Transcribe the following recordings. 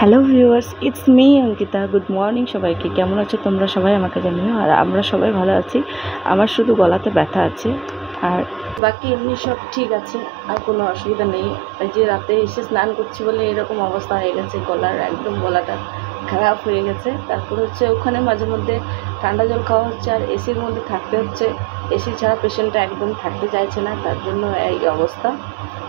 Hello viewers, it's me Ankita. Good morning সবাইকে। কেমন আছো তোমরা সবাই আমাকে জানিও। আর আমরা সবাই ভালো আছি। আমার শুধু গলাতে ব্যথা আছে, আর বাকি এমনি সব ঠিক আছে, আর কোনো অসুবিধা নেই। এই যে রাতে এসে স্নান করছি বলে এরকম অবস্থা হয়ে গেছে, গলার একদম গলাটা খারাপ হয়ে গেছে। তারপর হচ্ছে ওখানে মাঝে মধ্যে ঠান্ডা জল খাওয়া হচ্ছে, আর এসির মধ্যে থাকতে হচ্ছে। এসি ছাড়া পেশেন্টটা একদম থাকতে চাইছে না, তার জন্য এই অবস্থা।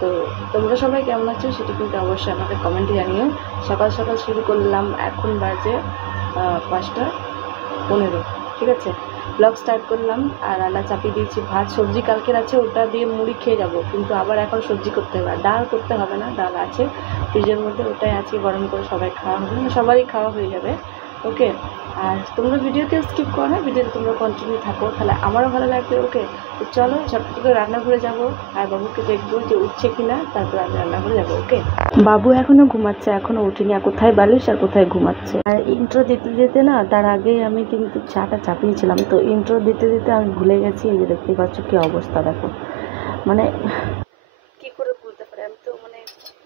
তো তোমরা সবাই কেমন আছো সেটা কিন্তু অবশ্যই আমাকে কমেন্টে জানিও। সকাল সকাল শুরু করলাম, এখন বাজে 5টা 15, ঠিক আছে। ব্লগ স্টার্ট করলাম, আর রান্না চাপিয়ে দিয়েছি। ভাত সবজি কালকের আছে, ওটা দিয়ে মুড়ি খেয়ে যাব, কিন্তু আবার এখন সবজি করতে হবে। ডাল করতে হবে না, ডাল আছে ফ্রিজের মধ্যে, ওটাই আজকে গরম করে সবাই খাওয়া হবে, সবারই খাওয়া হয়ে যাবে। ওকে, আর তোমরা ভিডিওতে স্কিপ করো না, ভিডিওতে তোমরা কন্টিনিউ থাকো, তাহলে আমারও ভালো লাগবে। ওকে, তো চলো ঝটপট করে রান্নাঘরে যাবো, আর বাবুকে দেখবো যে উঠছে কিনা, তারপর আমি রান্নাঘরে যাবো। ওকে, বাবু এখনো ঘুমাচ্ছে, এখনো উঠিনি। আর কোথায় বালিশ আর কোথায় ঘুমাচ্ছে। আর ইন্ট্রো দিতে দিতে না, তার আগেই আমি কিন্তু চাটা চাপিয়েছিলাম, তো ইন্ট্রো দিতে দিতে আমি ভুলে গেছি। এই যে দেখতে পাচ্ছ কি অবস্থা, দেখো। মানে কি করে বলতে পারি, আমি তো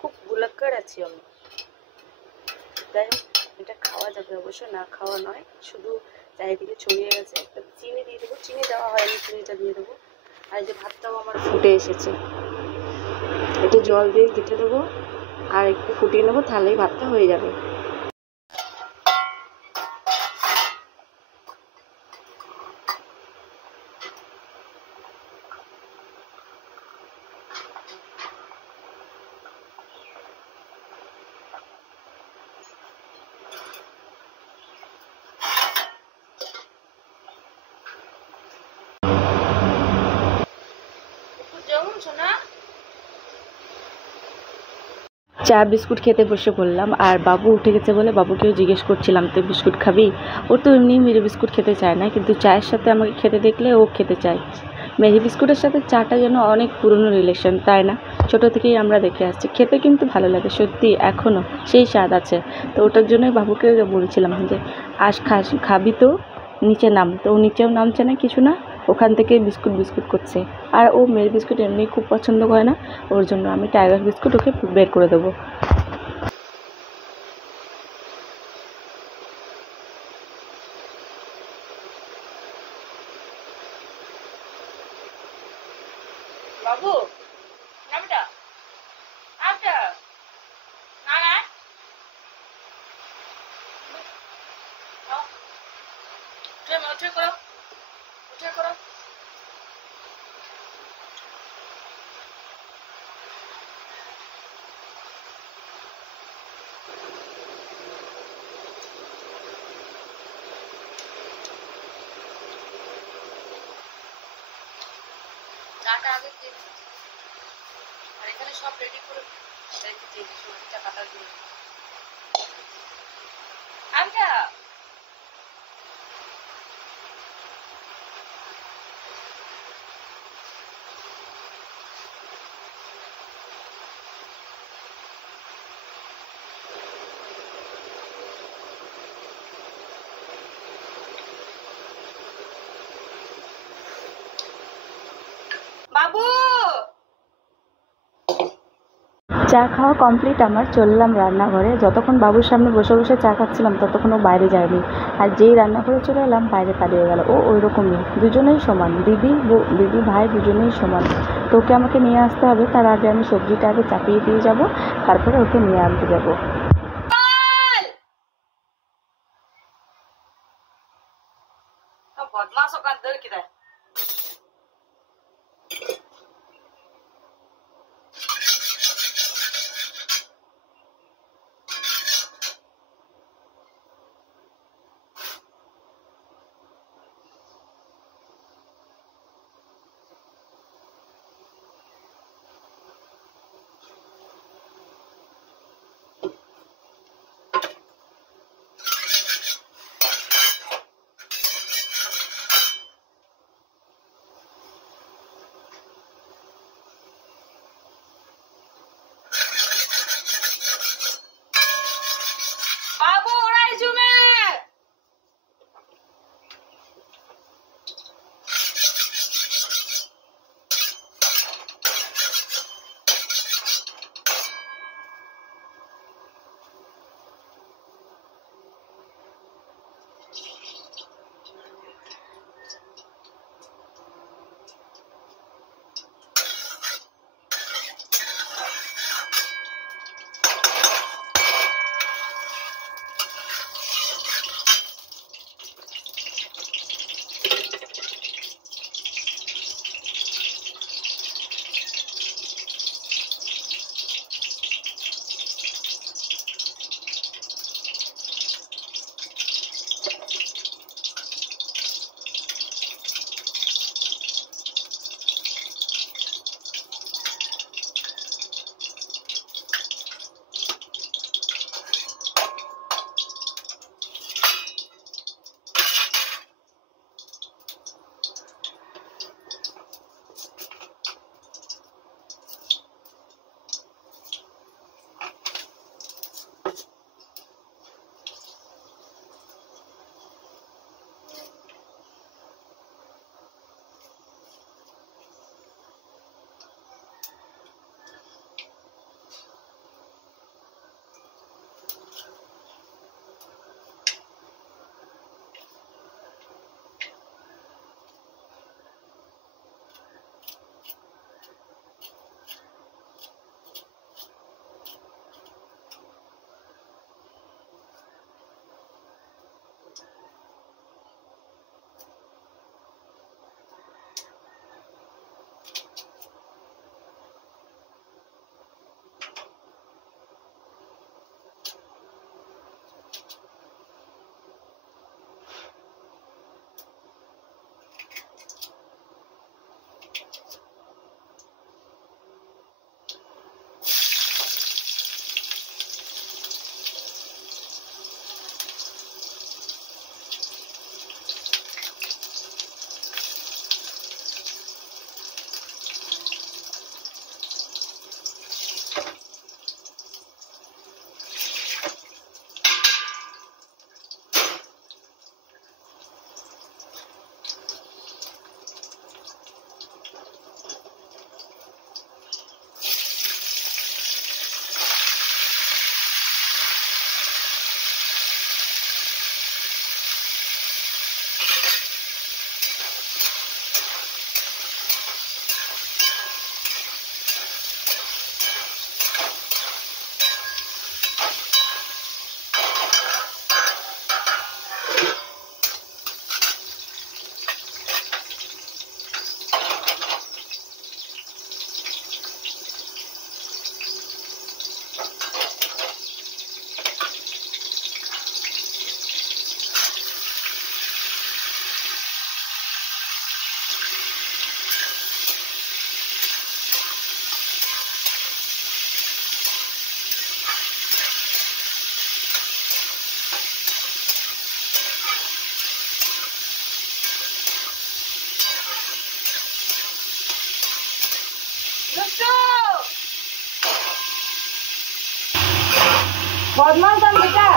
খুব ভুলাক্কার আছি আমি। যাই হোক, এটা খাওয়া যাবে অবশ্য, না খাওয়া নয়, শুধু চারিদিকে ছড়িয়ে গেছে। একটা চিনি দিয়ে দেবো, চিনি দেওয়া হয়নি, চিনিটা দিয়ে দেবো। আর যে ভাতটাও আমার ফুটে এসেছে, একটু জল দিয়ে ঘেঁটে দেবো আর একটু ফুটিয়ে নেবো, তাহলেই ভাতটা হয়ে যাবে। চা বিস্কুট খেতে বসে পড়লাম, আর বাবু উঠে গেছে বলে বাবুকেও জিজ্ঞেস করছিলাম, তুই বিস্কুট খাবি? ও তো এমনি মেরি বিস্কুট খেতে চায় না, কিন্তু চায়ের সাথে আমাকে খেতে দেখলে ও খেতে চায়। মেরি বিস্কুটের সাথে চাটা যেন অনেক পুরনো রিলেশন, তাই না? ছোটো থেকেই আমরা দেখে আসছি, খেতে কিন্তু ভালো লাগে সত্যি, এখনও সেই স্বাদ আছে। তো ওটার জন্যই বাবুকে বলছিলাম যে খাবি তো, নিচে নাম। তো ও নিচেও নামছে না, কিছু না, ওখান থেকে বিস্কুট বিস্কুট করছে। আর ও মেরি বিস্কুট এমনি খুব পছন্দ করে না, ওর জন্য আমি টাইগার বিস্কুট ওকে বের করে দেবো। বাবু নামটা আচ্ছা, না না উঠে করো, উঠে করো। চাটা আগে খেয়ে নিচ্ছি, আর এখানে সব রেডি করে রেখেছি, সবজিটা কাটার জন্য। আচ্ছা বাবু, চা খাওয়া কমপ্লিট আমার, চললাম রান্নাঘরে। যতক্ষণ বাবুর সামনে বসে বসে চা খাচ্ছিলাম ততক্ষণ ও বাইরে যায়নি, আর যেই রান্নাঘরে চলে এলাম বাইরে পালিয়ে গেল। ও ওই রকমই, দুজনেই সমান, দিদি ভাই দুজনেই সমান। তো ওকে আমাকে নিয়ে আসতে হবে, তার আগে আমি সবজিটা আগে চাপিয়ে দিয়ে যাব, তারপরে ওকে নিয়ে আনতে যাবো। বদমাস ওখান থেকে দেয়। বদমাস দাম বেটা।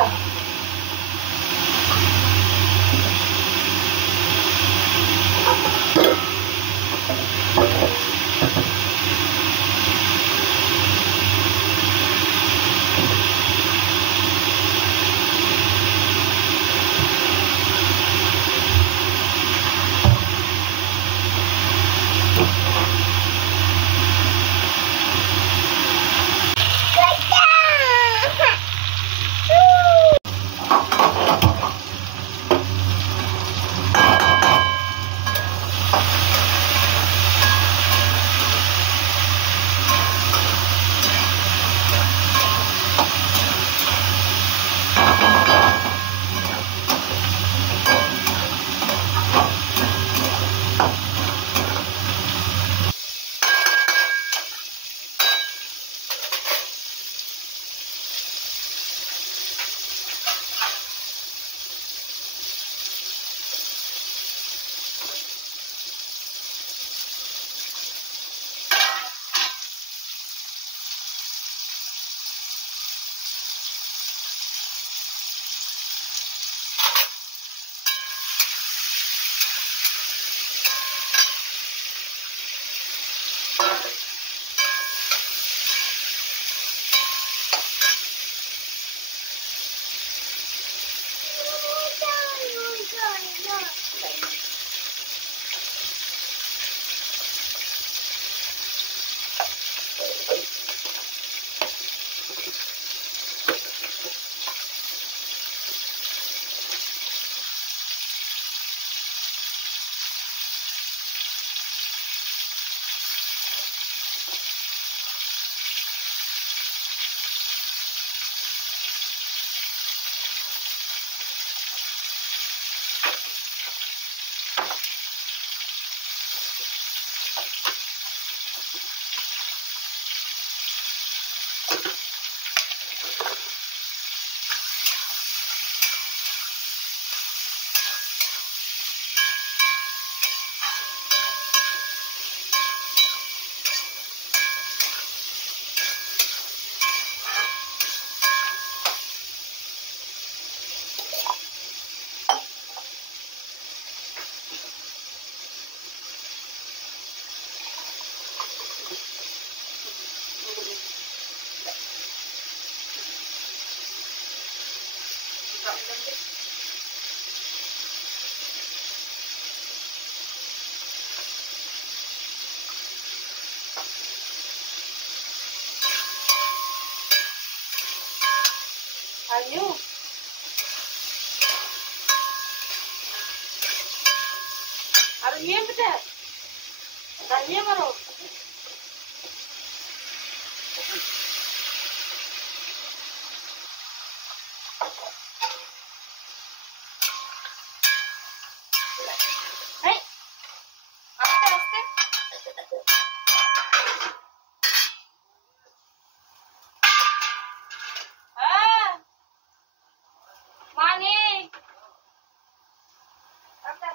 Ayo. Aduh, iya betul. Tanya baru. Hei, aste. Ah, mani. Aste.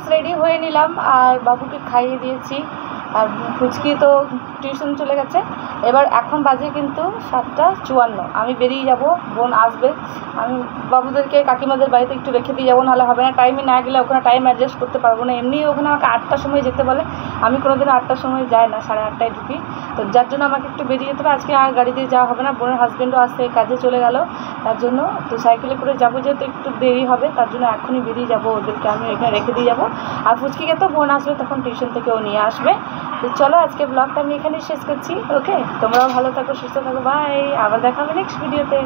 Viewers ready হয়ে নিলাম আর বাবুকে খাইয়ে দিয়েছি, আর ফুচকি তো টিউশন চলে গেছে। এবার এখন বাজে কিন্তু 7:54, আমি বেরিয়ে যাব, বোন আসবে। আমি বাবুদেরকে কাকিমাদের বাড়িতে একটু রেখে দিয়ে যাবো, নাহলে হবে না, টাইমে না গেলে ওখানে টাইম অ্যাডজাস্ট করতে পারবো না। এমনি ওখানে আমাকে 8টার সময় যেতে বলে, আমি কোনোদিনও 8টার সময় যাই না, 8:30টায় ঢুকি। তো যার জন্য আমাকে একটু বেরিয়ে যেতে হবে, আজকে আর গাড়ি দিয়ে যাওয়া হবে না, বোনের হাজব্যান্ডও আসতে কাজে চলে গেল, তার জন্য তো সাইকেলে করে যাবো, যেহেতু একটু দেরি হবে, তার জন্য এখনই বেরিয়ে যাবো, ওদেরকে আমি এখানে রেখে দিয়ে যাবো। আর ফুচকিকে তো বোন আসবে, তখন টিউশন থেকে ও নিয়ে আসবে। তো চলো আজকে ব্লগটা আমি এখানেই শেষ করছি। ওকে, তোমরাও ভালো থাকো, সুস্থ থাকো, বাই, আবার দেখা হবে নেক্সট ভিডিওতে।